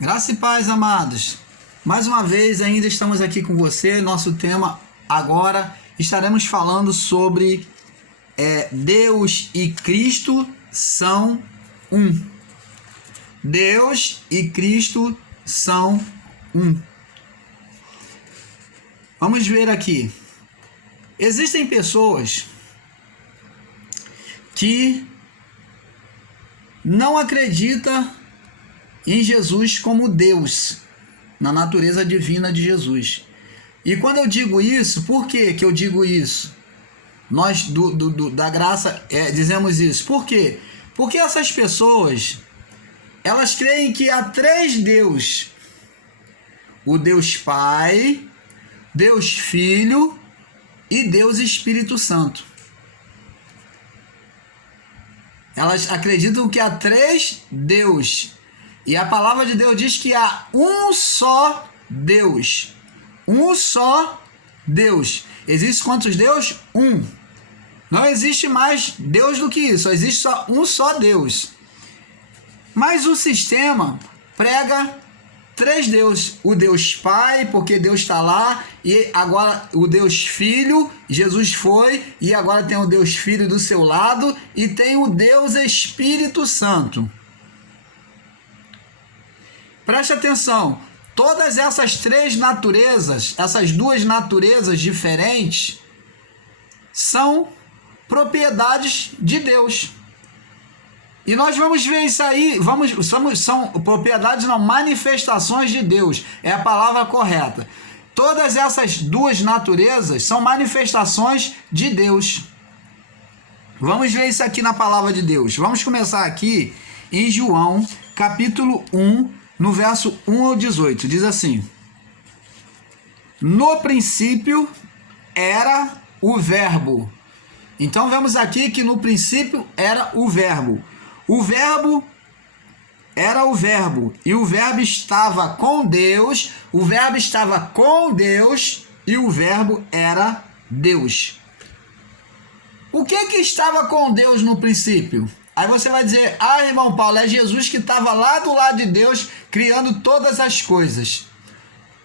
Graça e paz, amados. Mais uma vez, ainda estamos aqui com você. Nosso tema agora estaremos falando sobre Deus e Cristo são um. Deus e Cristo são um. Vamos ver aqui. Existem pessoas que não acreditam em Jesus como Deus, na natureza divina de Jesus. E quando eu digo isso, por que eu digo isso? Nós da graça dizemos isso. Por quê? Porque essas pessoas, elas creem que há três deuses: o Deus Pai, Deus Filho e Deus Espírito Santo. Elas acreditam que há três deuses. E a palavra de Deus diz que há um só Deus. Um só Deus. Existe quantos deuses? Um. Não existe mais Deus do que isso. Existe só um só Deus. Mas o sistema prega três deuses. O Deus Pai, porque Deus está lá. E agora o Deus Filho, Jesus foi. E agora tem o Deus Filho do seu lado. E tem o Deus Espírito Santo. Preste atenção, todas essas três naturezas, essas duas naturezas diferentes, são propriedades de Deus. E nós vamos ver isso aí, são propriedades, não, manifestações de Deus, é a palavra correta. Todas essas duas naturezas são manifestações de Deus. Vamos ver isso aqui na palavra de Deus. Vamos começar aqui em João, capítulo 1, no verso 1 ao 18, diz assim: no princípio era o verbo. Então vemos aqui que no princípio era o verbo. O verbo era o verbo, e o verbo estava com Deus, o verbo estava com Deus, e o verbo era Deus. O que estava com Deus no princípio? Aí você vai dizer: ah, irmão Paulo, é Jesus que estava lá do lado de Deus, criando todas as coisas.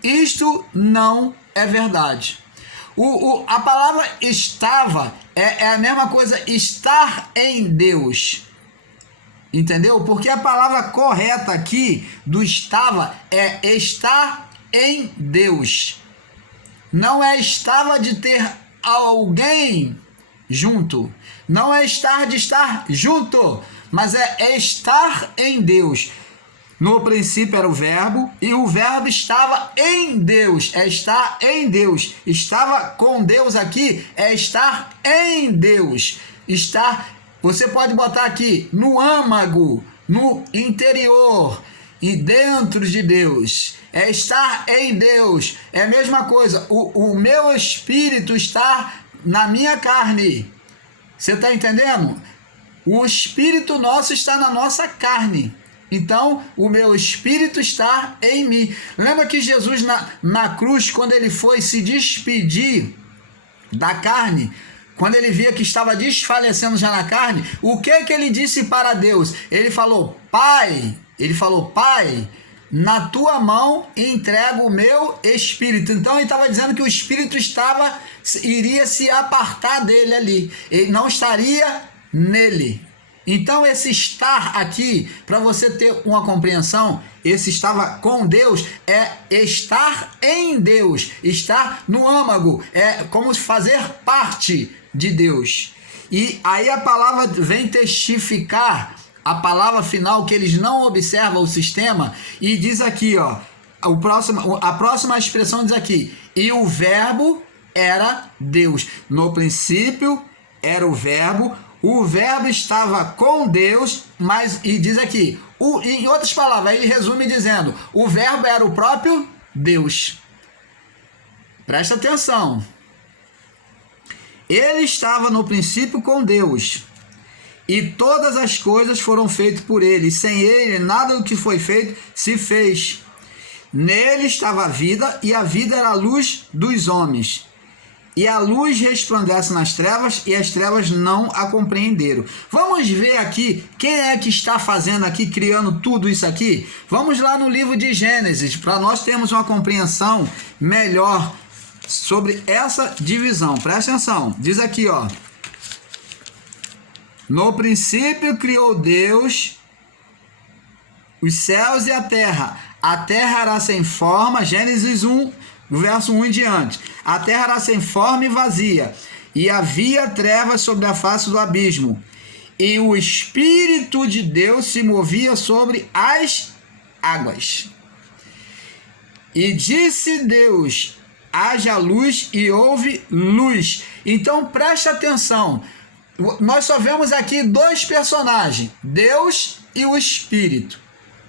Isto não é verdade. A palavra estava é a mesma coisa, estar em Deus. Entendeu? Porque a palavra correta aqui do estava é estar em Deus. Não é estava de ter alguém junto. Não é estar de estar junto, mas é estar em Deus. No princípio era o verbo, e o verbo estava em Deus, é estar em Deus. Estava com Deus aqui, é estar em Deus. Você pode botar aqui no âmago, no interior e dentro de Deus. É estar em Deus. É a mesma coisa. O meu espírito está na minha carne. Você está entendendo? O espírito nosso está na nossa carne. Então, o meu espírito está em mim. Lembra que Jesus na cruz, quando ele foi se despedir da carne, quando ele via que estava desfalecendo já na carne, o que ele disse para Deus? Ele falou: Pai, na tua mão entrego o meu espírito. Então ele estava dizendo que o espírito iria se apartar dele ali. Ele não estaria nele. Então esse estar aqui, para você ter uma compreensão, esse estava com Deus, é estar em Deus, estar no âmago, é como fazer parte de Deus. E aí a palavra vem testificar, a palavra final, que eles não observam o sistema, e diz aqui, ó, a próxima expressão diz aqui: e o verbo era Deus. No princípio era o verbo estava com Deus, e diz aqui, em outras palavras, ele resume dizendo: o verbo era o próprio Deus. Presta atenção. Ele estava no princípio com Deus, e todas as coisas foram feitas por ele. Sem ele, nada do que foi feito se fez. Nele estava a vida, e a vida era a luz dos homens. e a luz resplandece nas trevas, e as trevas não a compreenderam. Vamos ver aqui quem é que está fazendo aqui, criando tudo isso aqui? Vamos lá no livro de Gênesis, para nós termos uma compreensão melhor sobre essa divisão. Presta atenção, diz aqui, ó. No princípio criou Deus os céus e a terra era sem forma, Gênesis 1, do verso 1 em diante. A terra era sem forma e vazia, e havia trevas sobre a face do abismo, e o Espírito de Deus se movia sobre as águas. E disse Deus, haja luz, e houve luz. Então preste atenção, nós só vemos aqui dois personagens, Deus e o Espírito.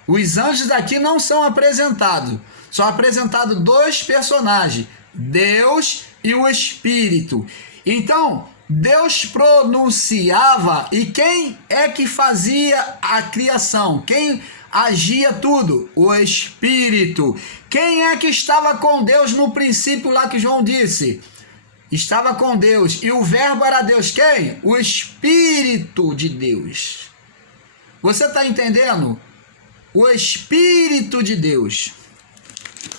Os anjos aqui não são apresentados, são apresentados dois personagens, Deus e o Espírito. Então, Deus pronunciava, e quem é que fazia a criação? Quem agia tudo? O Espírito. Quem é que estava com Deus no princípio lá que João disse? Estava com Deus, e o verbo era Deus. Quem? O Espírito de Deus. Você está entendendo? O Espírito de Deus.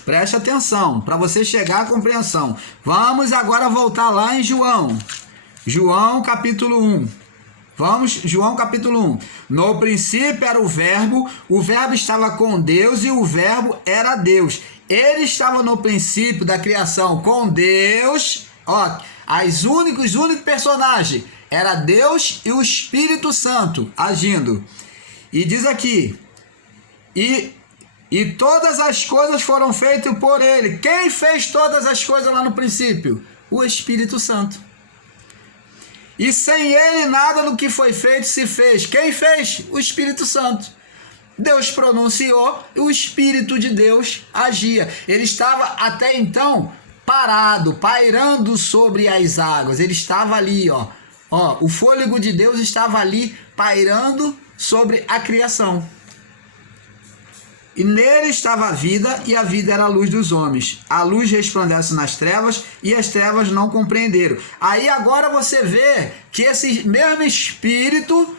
Preste atenção, para você chegar à compreensão. Vamos agora voltar lá em João. João capítulo 1. Vamos, João capítulo 1. No princípio era o verbo estava com Deus e o verbo era Deus. Ele estava no princípio da criação com Deus. Ó, os únicos personagens era Deus e o Espírito Santo agindo. E diz aqui, e todas as coisas foram feitas por ele. Quem fez todas as coisas lá no princípio? O Espírito Santo. E sem ele nada do que foi feito se fez. Quem fez? O Espírito Santo. Deus pronunciou e o Espírito de Deus agia. Ele estava até então parado, pairando sobre as águas. Ele estava ali, ó, o fôlego de Deus estava ali pairando sobre a criação. E nele estava a vida, e a vida era a luz dos homens. A luz resplandece nas trevas, e as trevas não compreenderam. Aí agora você vê que esse mesmo Espírito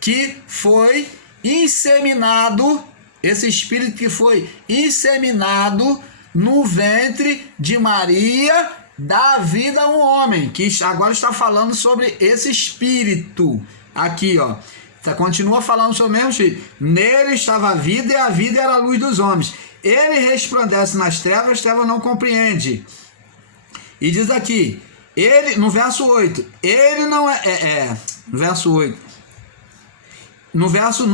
que foi inseminado, no ventre de Maria, dá vida a um homem, que agora está falando sobre esse Espírito aqui, ó. Continua falando sobre o mesmo Espírito. Nele estava a vida, e a vida era a luz dos homens. Ele resplandece nas trevas, as trevas não compreende. E diz aqui, ele, no verso 8, ele não no verso 8, no verso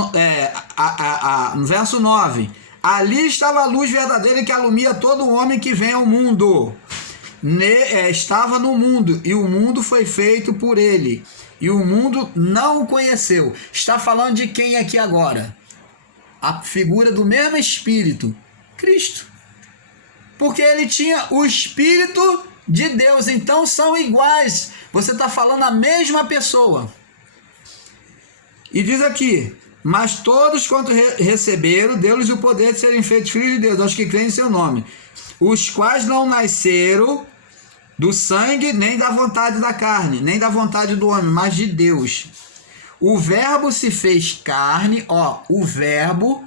9, ali estava a luz verdadeira que alumia todo homem que vem ao mundo. Estava no mundo, e o mundo foi feito por ele, e o mundo não o conheceu. Está falando de quem aqui agora? A figura do mesmo Espírito, Cristo. Porque ele tinha o Espírito de Deus, então são iguais. Você está falando a mesma pessoa. E diz aqui, mas todos quanto receberam, deu-lhes o poder de serem feitos filhos de Deus, aos que creem em seu nome, os quais não nasceram do sangue, nem da vontade da carne, nem da vontade do homem, mas de Deus. O verbo se fez carne, o verbo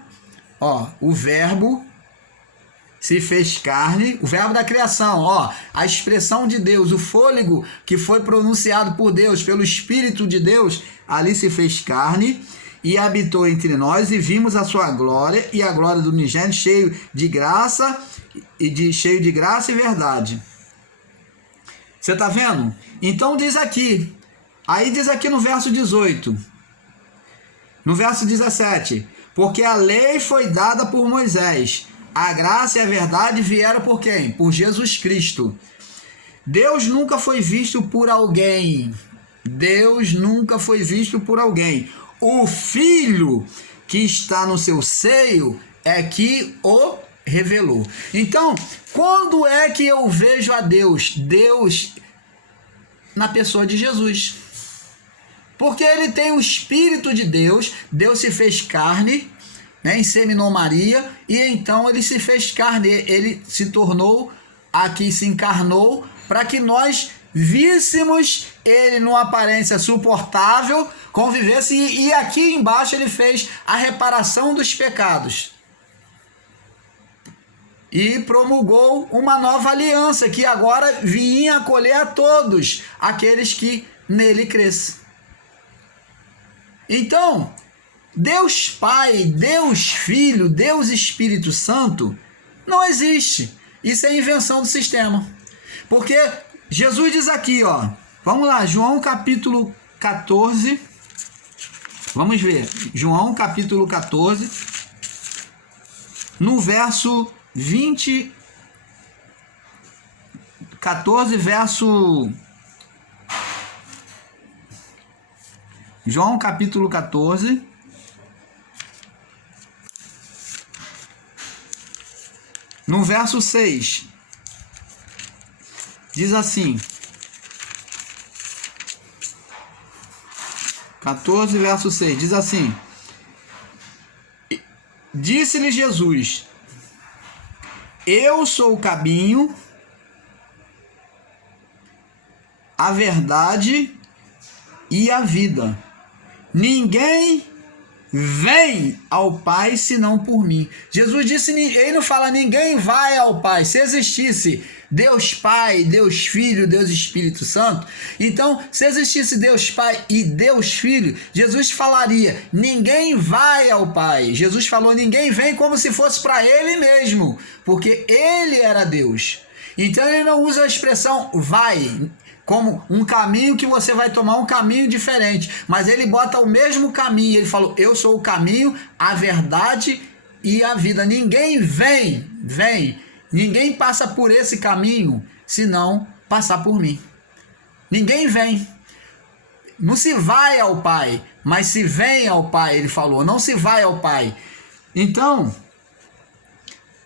se fez carne, o verbo da criação, a expressão de Deus, o fôlego que foi pronunciado por Deus, pelo Espírito de Deus, ali se fez carne e habitou entre nós, e vimos a sua glória, e a glória do unigênito, cheio de graça e verdade. Você está vendo? Então diz aqui, aí diz aqui no verso 18, no verso 17, porque a lei foi dada por Moisés, a graça e a verdade vieram por quem? Por Jesus Cristo. Deus nunca foi visto por alguém. Deus nunca foi visto por alguém. O Filho que está no seu seio é que o revelou. Então, quando é que eu vejo a Deus? Deus na pessoa de Jesus. Porque ele tem o Espírito de Deus, Deus se fez carne, inseminou Maria, e então ele se fez carne, ele se tornou aqui, se encarnou, para que nós víssemos ele numa aparência suportável, convivesse, e aqui embaixo ele fez a reparação dos pecados. E promulgou uma nova aliança, que agora vinha acolher a todos aqueles que nele crescem. Então, Deus Pai, Deus Filho, Deus Espírito Santo não existe. Isso é invenção do sistema. Porque Jesus diz aqui, ó, vamos lá, João capítulo 14, vamos ver, João capítulo 14, no verso 20, 14, verso... João capítulo 14, no verso 6, diz assim, 14, verso 6, diz assim, disse-lhe Jesus, eu sou o caminho, a verdade e a vida. Ninguém vem ao Pai senão por mim. Jesus disse, ele não fala ninguém vai ao Pai. Se existisse Deus Pai, Deus Filho, Deus Espírito Santo, então se existisse Deus Pai e Deus Filho, Jesus falaria, ninguém vai ao Pai. Jesus falou, ninguém vem, como se fosse para ele mesmo, porque ele era Deus. Então ele não usa a expressão vai como um caminho que você vai tomar um caminho diferente, mas ele bota o mesmo caminho. Ele falou, eu sou o caminho, a verdade e a vida. Ninguém vem, ninguém passa por esse caminho se não passar por mim. Ninguém vem. Não se vai ao Pai, mas se vem ao Pai, ele falou, não se vai ao Pai. Então,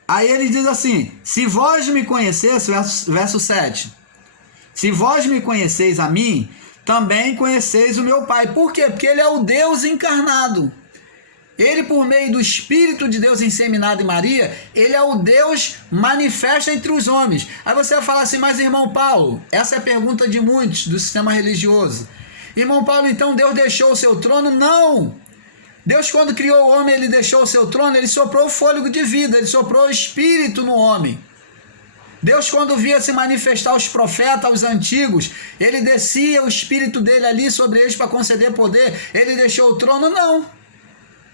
aí ele diz assim, se vós me conhecesse, verso 7, se vós me conheceis a mim, também conheceis o meu Pai. Por quê? Porque ele é o Deus encarnado. Ele, por meio do Espírito de Deus inseminado em Maria, ele é o Deus manifesto entre os homens. Aí você vai falar assim, mas irmão Paulo, essa é a pergunta de muitos do sistema religioso. Irmão Paulo, então Deus deixou o seu trono? Não! Deus, quando criou o homem, ele deixou o seu trono, ele soprou o fôlego de vida, ele soprou o Espírito no homem. Deus, quando via se manifestar os profetas, os antigos, ele descia o Espírito dele ali sobre eles para conceder poder. Ele deixou o trono? Não.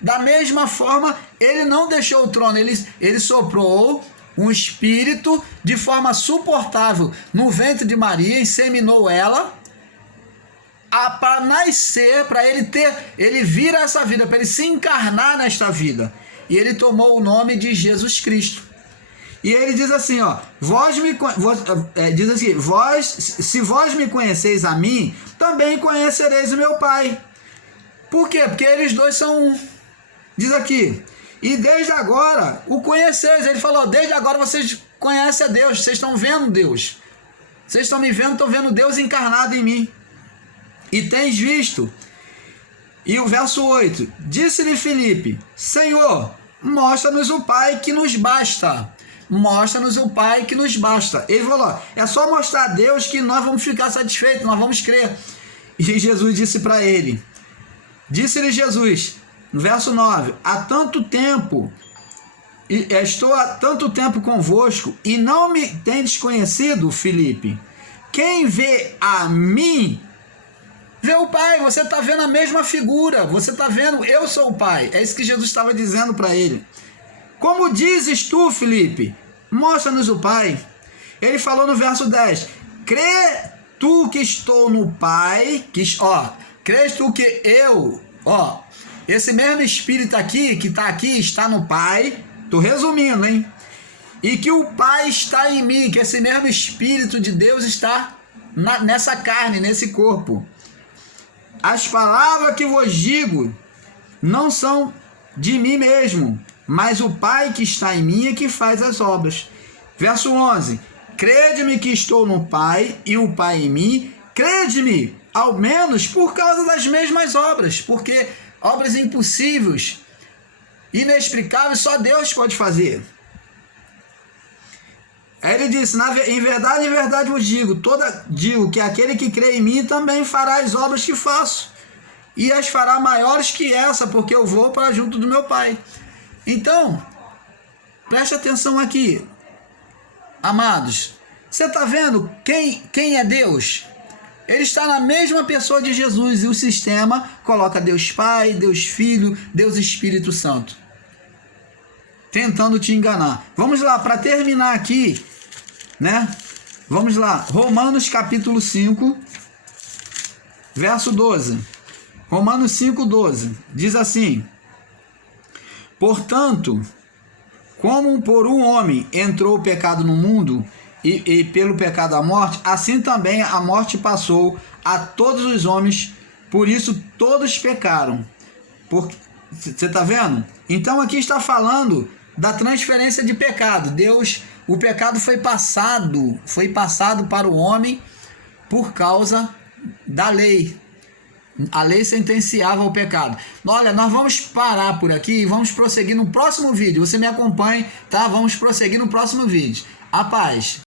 Da mesma forma, ele não deixou o trono. Ele soprou um Espírito de forma suportável no ventre de Maria, inseminou ela, para nascer, para ele vir a essa vida, para ele se encarnar nesta vida. E ele tomou o nome de Jesus Cristo. E ele diz assim, ó, se vós me conheceis a mim, também conhecereis o meu Pai. Por quê? Porque eles dois são um. Diz aqui, e desde agora o conheceis. Ele falou, desde agora vocês conhecem a Deus, vocês estão vendo Deus. Vocês estão me vendo, estão vendo Deus encarnado em mim. E tens visto. E o verso 8, disse-lhe Filipe, Senhor, mostra-nos o Pai que nos basta. Mostra-nos o Pai que nos basta. Ele falou, é só mostrar a Deus que nós vamos ficar satisfeitos, nós vamos crer. E Jesus disse para ele, disse-lhe Jesus, no verso 9, estou há tanto tempo convosco e não me tendes conhecido, Filipe. Quem vê a mim, vê o Pai. Você está vendo a mesma figura, você está vendo, eu sou o Pai. É isso que Jesus estava dizendo para ele. Como dizes tu, Filipe? Mostra-nos o Pai. Ele falou no verso 10, crê tu que estou no Pai, crês tu que eu, esse mesmo Espírito aqui, que está aqui, está no Pai, estou resumindo, hein? E que o Pai está em mim, que esse mesmo Espírito de Deus está nessa carne, nesse corpo. As palavras que vos digo não são de mim mesmo, mas o Pai que está em mim é que faz as obras. Verso 11, crede-me que estou no Pai e o Pai em mim, crede-me, ao menos por causa das mesmas obras, porque obras impossíveis, inexplicáveis, só Deus pode fazer. Aí ele disse, em verdade vos digo, digo que aquele que crê em mim também fará as obras que faço, e as fará maiores que essa, porque eu vou para junto do meu Pai. Então, preste atenção aqui, amados. Você está vendo quem é Deus? Ele está na mesma pessoa de Jesus, e o sistema coloca Deus Pai, Deus Filho, Deus Espírito Santo, tentando te enganar. Vamos lá, para terminar aqui, né? Vamos lá, Romanos capítulo 5, verso 12. Romanos 5, 12. Diz assim: portanto, como por um homem entrou o pecado no mundo, e pelo pecado a morte, assim também a morte passou a todos os homens, por isso todos pecaram. Você está vendo? Então aqui está falando da transferência de pecado. O pecado foi passado para o homem por causa da lei. A lei sentenciava o pecado. Olha, nós vamos parar por aqui e vamos prosseguir no próximo vídeo. Você me acompanhe, tá? Vamos prosseguir no próximo vídeo. A paz.